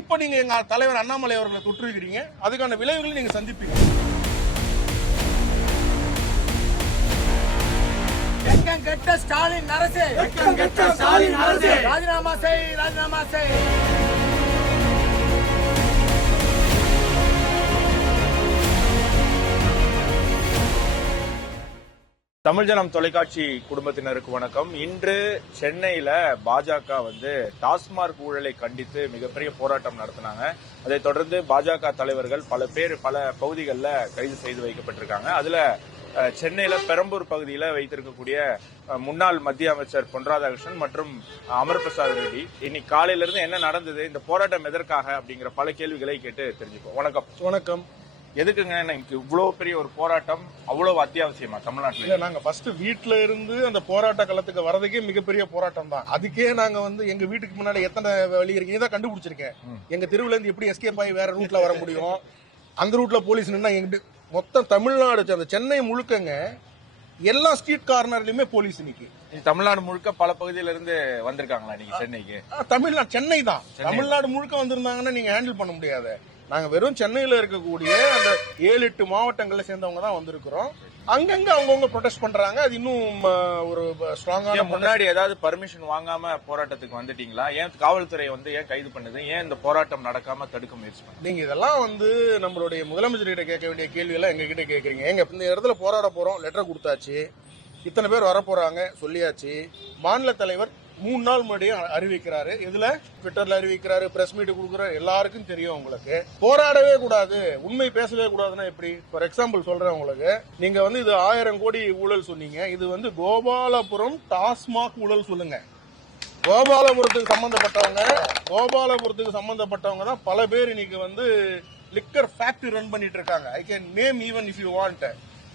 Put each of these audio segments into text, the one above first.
இப்போ நீங்க எங்க தலைவர் அண்ணாமலை அவர்களை தொற்றுகிறீங்க அதுக்கான விளைவுகளை நீங்க சந்திப்பீங்க. கெட்ட ஸ்டாலின் அரசு? கெட்ட ஸ்டாலின் அரசு? ராஜினாமா செய் ராஜினாமா செய். தமிழ் ஜனம் தொலைக்காட்சி குடும்பத்தினருக்கு வணக்கம். இன்று சென்னையில பாஜக வந்து டாஸ்மார்க் ஊழலை கண்டித்து மிகப்பெரிய போராட்டம் நடத்தினாங்க. அதைத் தொடர்ந்து பாஜக தலைவர்கள் பல பேர் பல பகுதிகளில் கைது செய்து வைக்கப்பட்டிருக்காங்க. அதுல சென்னையில பெரம்பூர் பகுதியில வைத்திருக்கக்கூடிய முன்னாள் மத்திய அமைச்சர் பொன் ராதாகிருஷ்ணன் மற்றும் அமர் பிரசாத் ரெட்டி. இன்னைக்கு காலையில இருந்து என்ன நடந்தது இந்த போராட்டம் எதற்காக அப்படிங்கிற பல கேள்விகளை கேட்டு தெரிஞ்சுப்போம் வணக்கம். வணக்கம். எதுக்குங்க இன்னைக்கு இவ்வளவு பெரிய ஒரு போராட்டம் அவ்வளவு அத்தியாவசியமா தமிழ்நாட்டில்? இல்ல நாங்க ஃபர்ஸ்ட் வீட்ல இருந்து அந்த போராட்ட களத்துக்கு வரதுக்கே மிகப்பெரிய போராட்டம் தான். அதுக்கே நாங்க வந்து எங்க வீட்டுக்கு முன்னாடி எத்தனை வழி இருக்கு இதை கண்டுபிடிச்சிருக்கேன். எங்க தெருவுல இருந்து எப்படி எஸ்கேப் ஆகி வேற ரூட்ல வர முடியும்? அந்த ரூட்ல போலீஸ் நின்னா எங்கிட்ட மொத்தம் தமிழ்நாடு அந்த சென்னை முழுக்கங்க எல்லா ஸ்ட்ரீட் கார்னர்லயுமே போலீஸ் இந்த தமிழ்நாடு முழுக்க பல பகுதியில இருந்து வந்திருக்காங்களா இன்னைக்கு சென்னைக்கு? தமிழ்நாடு சென்னை தான். தமிழ்நாடு முழுக்க வந்திருந்தாங்கன்னா நீங்க ஹேண்டில் பண்ண முடியாது. நாங்க வெறும் சென்னையில இருக்கக்கூடிய அந்த ஏழு எட்டு மாவட்டங்கள்ல சேர்ந்தவங்க தான் வந்திருக்கிறோம். அங்கங்க அவங்கவுங்க ப்ரொடெஸ்ட் பண்றாங்க. அது இன்னும் ஒரு ஸ்ட்ராங்கான முன்னாடி ஏதாவது பர்மிஷன் வாங்காம போராட்டத்துக்கு வந்துட்டீங்களா? ஏன் காவல்துறை வந்து ஏன் கைது பண்ணுது? ஏன் இந்த போராட்டம் நடக்காம தடுக்க முயற்சி பண்ணுது? நீங்க இதெல்லாம் வந்து நம்மளுடைய முதலமைச்சர் கிட்ட கேட்க வேண்டிய கேள்வி எல்லாம் எங்க கிட்ட கேக்குறீங்க எங்க இந்த இடத்துல போராட போறோம் லெட்டர் கொடுத்தாச்சு. இத்தனை பேர் வர போறாங்க சொல்லியாச்சு. மாநில தலைவர் மூணு நாள் முன்னாடியே அறிவிக்கிறாரு. இதுல ட்விட்டர்ல அறிவிக்கிறாரு பிரஸ் மீட் கொடுக்குறாரு. எல்லாருக்கும் தெரியும் உங்களுக்கு. போராடவே கூடாது. உண்மை பேசவே கூடாதுன்னா எப்படி? ஃபார் எக்ஸாம்பிள் சொல்றேன் உங்களுக்கு. நீங்க வந்து இது ஆயிரம் கோடி ஊழல் சொன்னீங்க. இது வந்து கோபாலபுரம் டாஸ்மாக் ஊழல் சொல்லுங்க. கோபாலபுரத்துக்கு சம்பந்தப்பட்டவங்க கோபாலபுரத்துக்கு சம்பந்தப்பட்டவங்க தான் பல பேர் இன்னைக்கு வந்து லிக்கர் ஃபேக்டரி ரன் பண்ணிட்டு இருக்காங்க. I can name even if you want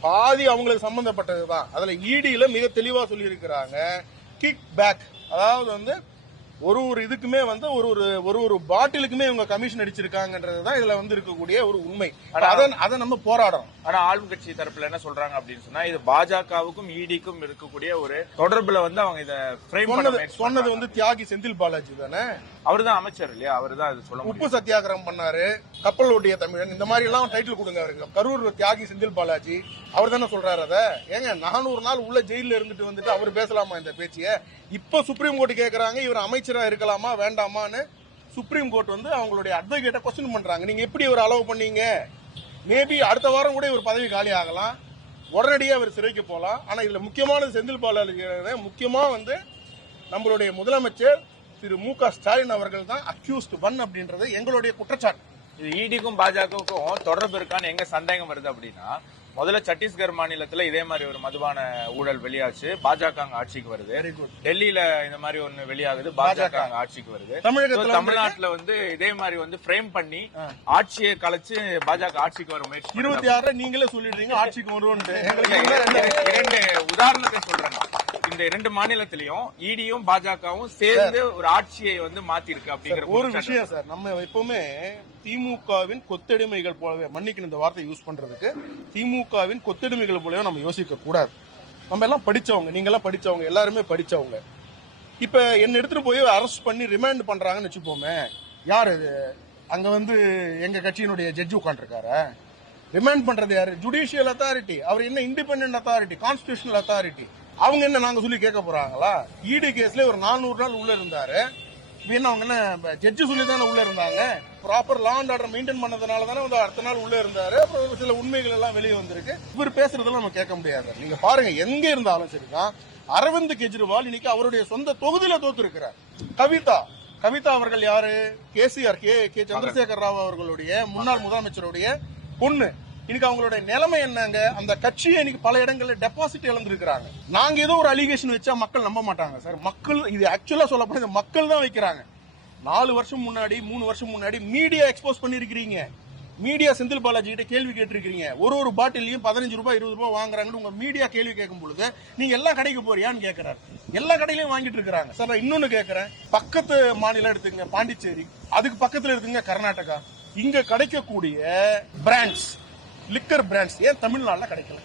பாதி அவங்களுக்கு சம்பந்தப்பட்டது தான். அதுல இடியில மிக தெளிவா சொல்லியிருக்கிறாங்க. கிக் பேக் அதாவது வந்து ஒரு ஒரு இதுக்குமே வந்து ஒரு ஒரு ஒரு ஒரு பாட்டிலுக்குமே இவங்க கமிஷன் அடிச்சிருக்காங்கன்றது தான் இதுல வந்து இருக்கக்கூடிய ஒரு உண்மை. அதை அதை நம்ம போராடுறோம் ஆனா ஆளும் கட்சி தரப்புல என்ன சொல்றாங்க அப்படின்னு சொன்னா இது பாஜகவுக்கும் இடிக்கும் இருக்கக்கூடிய ஒரு தொடர்புல வந்து அவங்க இத ஃப்ரேம் பண்ண சொன்னது. வந்து தியாகி செந்தில் பாலாஜி தானே? அவர்தான் அமைச்சர் இல்லையா? அவர்தான் இது சொல்ல உப்பு சத்தியாகிரகம் பண்ணாரு கப்பல் ஓட்டிய தமிழன் இந்த மாதிரி எல்லாம் டைட்டில் கொடுங்க அவருக்கு. கரூர் தியாகி செந்தில் பாலாஜி அவர் தானே சொல்றாரு அத? ஏங்க நானூறு நாள் உள்ள ஜெயில இருந்துட்டு வந்துட்டு அவர் பேசலாமா இந்த பேச்சிய? இப்ப சுப்ரீம் கோர்ட் கேக்குறாங்க இவர் அமைச்சரா இருக்கலாமா வேண்டாமான்னு சுப்ரீம் கோர்ட் வந்து அவங்களுடைய அட்வொகேட்டை கொஸ்டின் பண்றாங்க. நீங்க எப்படி இவர் அலோவ் பண்ணீங்க? மேபி அடுத்த வாரம் கூட இவர் பதவி காலி ஆகலாம். உடனடியாக அவர் சிறைக்கு போகலாம். ஆனால் இதில் முக்கியமானது செந்தில் பாலாஜி முக்கியமாக வந்து நம்மளுடைய முதலமைச்சர் திரு மு க ஸ்டாலின் அவர்கள் தான் அக்யூஸ்ட் ஒன் அப்படின்றது எங்களுடைய குற்றச்சாட்டு. இது இடிக்கும் பாஜகவுக்கும் தொடர்பு இருக்கான்னு எங்க சந்தேகம் வருது அப்படின்னா முதல்ல சத்தீஸ்கர் மாநிலத்துல இதே மாதிரி ஒரு மதுபான ஊழல் வெளியாச்சு பாஜக அங்க ஆட்சிக்கு வருது டெல்லியில இந்த மாதிரி ஒண்ணு வெளியாகுது பாஜக அங்க ஆட்சிக்கு வருது தமிழ்நாட்டுல வந்து இதே மாதிரி வந்து ஃப்ரேம் பண்ணி ஆட்சியை கலைச்சு பாஜக ஆட்சிக்கு வர முயற்சி. இருபத்தி ஆறுல நீங்களே சொல்லிடுறீங்க ஆட்சிக்கு இரண்டு- இரண்டு உதாரணத்தை சொல்றேன் இந்த இரண்டு மாநிலத்திலையும் இடியும் பாஜகவும் சேர்ந்து ஒரு ஆட்சியை வந்து மாத்திருக்கு அப்படிங்கிற ஒரு. விஷயம் சார். நம்ம எப்பவுமே திமுகவின் கொத்தடிமைகள் போலவே மன்னிக்கணும் இந்த வார்த்தை யூஸ் பண்றதுக்கு திமுகவின் கொத்தடிமைகள் போலவே நம்ம யோசிக்க கூடாது. நம்ம எல்லாம் படிச்சவங்க நீங்க எல்லாம் படிச்சவங்க எல்லாருமே படிச்சவங்க. இப்ப என்ன எடுத்துட்டு போய் அரெஸ்ட் பண்ணி ரிமாண்ட் பண்றாங்கன்னு வச்சுப்போமே யார் இது அங்க வந்து எங்க கட்சியினுடைய ஜட்ஜி உட்காந்துருக்காரு ரிமாண்ட் பண்றது யாரு? ஜுடிஷியல் அத்தாரிட்டி அவர் என்ன இண்டிபெண்டன்ட் அத்தாரிட்டி கான்ஸ்டியூஷனல் அத்தாரிட்டி அவங்க என்ன நாங்க சொல்லி கேட்க போறாங்களா? ஈடு கேஸ்ல ஒரு நானூறு நாள் உள்ள இருந்தாரு. என்ன அவங்க என்ன ஜட்ஜு சொல்லி தானே உள்ள இருந்தாங்க? Proper law and order maintain பண்ணதுனால தானே வந்து அடுத்த நாள் உள்ள இருந்தாரு. அப்புறம் ஒரு சில உண்மைகள் எல்லாம் வெளியே வந்திருக்கு. இவர் பேசுறதெல்லாம் நம்ம கேட்க முடியாது. நீங்க பாருங்க எங்க இருந்தாலும் சரிதான். அரவிந்த் கெஜ்ரிவால் இன்னைக்கு அவருடைய சொந்த தொகுதியில தோத்து இருக்கிறார் கவிதா. கவிதா அவர்கள் யாரு? KCR K K. Chandrasekhar Rao அவர்களுடைய முன்னாள் முதலமைச்சருடைய பொண்ணு. இன்னைக்கு அவங்களுடைய நிலைமை என்னங்க? அந்த கட்சியை இன்னைக்கு பல இடங்களில் டெபாசிட் இழந்திருக்கிறாங்க. நாங்க ஏதோ ஒரு அலிகேஷன் வச்சா மக்கள் நம்ப மாட்டாங்க சார். மக்கள் இது ஆக்சுவலா சொல்ல போனா மக்கள் தான் வைக்கிறாங்க. நாலு வருஷம் முன்னாடி மூணு வருஷம் முன்னாடி மீடியா எக்ஸ்போஸ் பண்ணிருக்கிறீங்க. மீடியா செந்தில் பாலாஜி கிட்ட கேள்வி கேட்டிருக்கீங்க ஒரு ஒரு பாட்டிலையும் பதினஞ்சு ரூபாய் இருபது ரூபாய் வாங்குறாங்கன்னு உங்க மீடியா கேள்வி கேட்கும் பொழுது நீங்க எல்லா கடைக்கு போறியான்னு கேட்கிறாரு எல்லா கடையிலயும் வாங்கிட்டு இருக்கிறாங்க. சார் நான் இன்னொன்னு கேக்குறேன். பக்கத்து மாநிலம் எடுத்துங்க பாண்டிச்சேரி. அதுக்கு பக்கத்துல இருக்குங்க கர்நாடகா. இங்க கிடைக்கக்கூடிய பிராண்ட்ஸ் லிக்கர் பிராண்ட்ஸ் ஏன் தமிழ்நாட்டில் கிடைக்கல?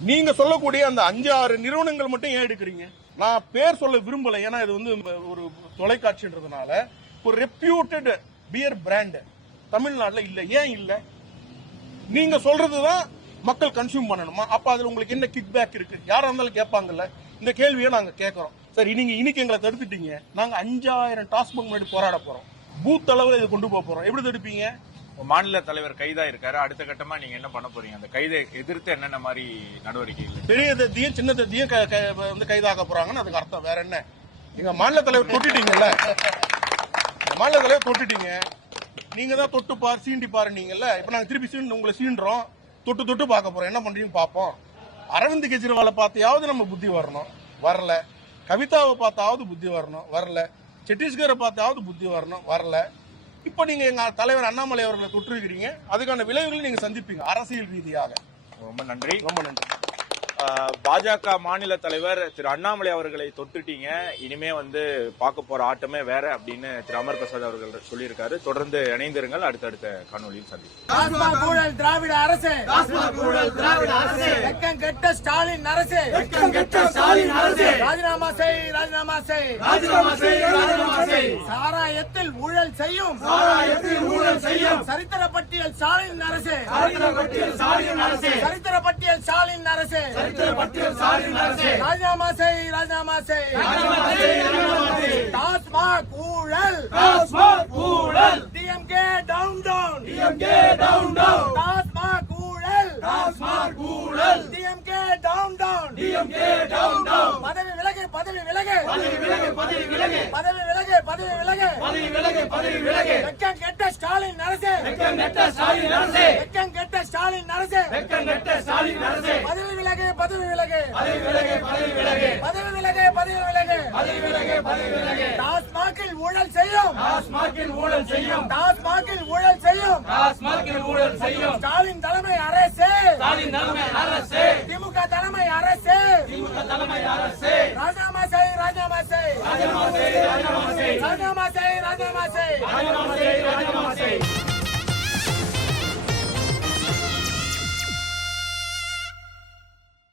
நீங்க சொல்லக்கூடிய அந்த அஞ்சு ஆறு நிறுவனங்கள் மட்டும் ஏன் எடுக்கிறீங்க? நான் பேர் சொல்ல விரும்பல ஏன்னா இது வந்து ஒரு தொலைக்காட்சின்றதுனால. ஒரு ரெப்யூட்டட் பியர் பிராண்ட் தமிழ்நாட்டில் இல்லை ஏன் இல்லை? நீங்க சொல்றதுதான் மக்கள் கன்சியூம் பண்ணணுமா? அப்ப அதுல உங்களுக்கு என்ன கிக் பேக் இருக்கு? யாரா இருந்தாலும் கேட்பாங்கல்ல. இந்த கேள்வியை நாங்க கேட்கறோம். சரி நீங்க இன்னைக்கு எங்களை தடுத்துட்டீங்க. நாங்க அஞ்சாயிரம் டாஸ்மாக் முன்னாடி போராட போறோம். பூத் அளவில் இதை கொண்டு போக போறோம். எப்படி தடுப்பீங்க? மாநில தலைவர் கைதா இருக்காரு. அடுத்த கட்டமா நீங்க என்ன பண்ண போறீங்க? அந்த கைதை எதிர்த்து என்னென்ன மாதிரி நடவடிக்கைகள் பெரிய தத்தியும் சின்ன தத்தியும் க- வந்து கைதாக்க போறாங்கன்னு அதுக்கு அர்த்தம் வேற என்ன? நீங்க மாநில தலைவர் தொட்டுட்டீங்கல்ல? மாநில தலைவர் தொட்டுட்டீங்க. நீங்க தான் தொட்டு பார் சீண்டி பாருனீங்கல்ல இப்ப நாங்க திருப்பி சீண்டு உங்களை சீண்டுறோம் தொட்டு தொட்டு பார்க்க போறோம். என்ன பண்றீங்கன்னு பார்ப்போம். அரவிந்த் கெஜ்ரிவாலை பார்த்தையாவது நம்ம புத்தி வரணும். வரல. கவிதாவை பார்த்தாவது புத்தி வரணும். வரல. சத்தீஸ்கரை பார்த்தாவது புத்தி வரணும். வரல. இப்போ நீங்க எங்க தலைவர் அண்ணாமலை அவர்களை தொற்றுக்கிறீங்க அதுக்கான விளைவுகளை நீங்க சந்திப்பீங்க அரசியல் ரீதியாக. ரொம்ப நன்றி. ரொம்ப நன்றி. பாஜக மாநில தலைவர் திரு அண்ணாமலை அவர்களை தொட்டுட்டீங்க. இனிமே வந்து பார்க்க போற ஆட்டமே வேற அப்படின்னு திரு அமர் பிரசாத் அவர்கள் சொல்லியிருக்காரு. தொடர்ந்து இணைந்திருங்கள். அடுத்தடுத்த காணொலியில் சந்திப்போம். திராவிட அரசு. டாஸ்மாக் ஊழல் திராவிட அரசு. வெக்கம் கெட்ட ஸ்டாலின் அரசு. வெட்கம் கெட்ட ஸ்டாலின் அரசு. ராஜினாமா செய் ராஜினாமா செய். ராஜினாமா செய் ராஜினாமா செய். சாராயத்தில் ஊழல் செய்யும். சாராயத்தில் ஊழல் செய்யும். சரித்திர பட்டியல் ஸ்டாலின் அரசு. சரித்திர பட்டியல் ஸ்டாலின் அரசு. சரித்திர பட்டியல் ஸ்டாலின் அரசு. ராஜினாமா செய் ராஜினாமா செய். ராஜினாமா செய் ராஜினாமா செய். டாஸ்மாக் ஊழல். டாஸ்மாக் ஊழல். DMK down down. DMK down down. TASMAC ஊழல். டாஸ்மாக் ஊழல். DMK down down. DMK down down. பதவி விலகு பதவி விலகு. பதவி விலகு பதவி விலகு. பதவி விலகு பதவி விலகு. பதவி விலகு பதவி விலகு. வெக்கம் கெட்ட ஸ்டாலின் அரசு. கெட்ட ஸ்டாலின் அரசு. வெக்கம் கெட்ட ஸ்டாலின் அரசு. வெட்கம் கெட்ட ஸ்டாலின் அரசு. பதவி விலகு பதவி விலகு. பதவி விலகு பதவி விலகு. பதவி விலகு பதவி விலகு. பதவி விலகு பதவி விலகு. டாஸ்மாகில் ஊழல் செய்யும். டாஸ்மாகில் ஊழல் செய்யும். டாஸ்மாகில் ஊழல் செய்யும். டாஸ்மாகில் ஊழல் செய்யும். ஸ்டாலின் தலைமை அரசு. ஸ்டாலின் தலைமை அரசு. திமுக தலைமை அரசு. திமுக தலைமை அரசு. ராஜினாமா செய் ராஜினாமா செய். ராஜினாமா செய் ராஜினாமா செய். ராஜினாமா செய் ராஜினாமா செய். ராஜினாமா செய்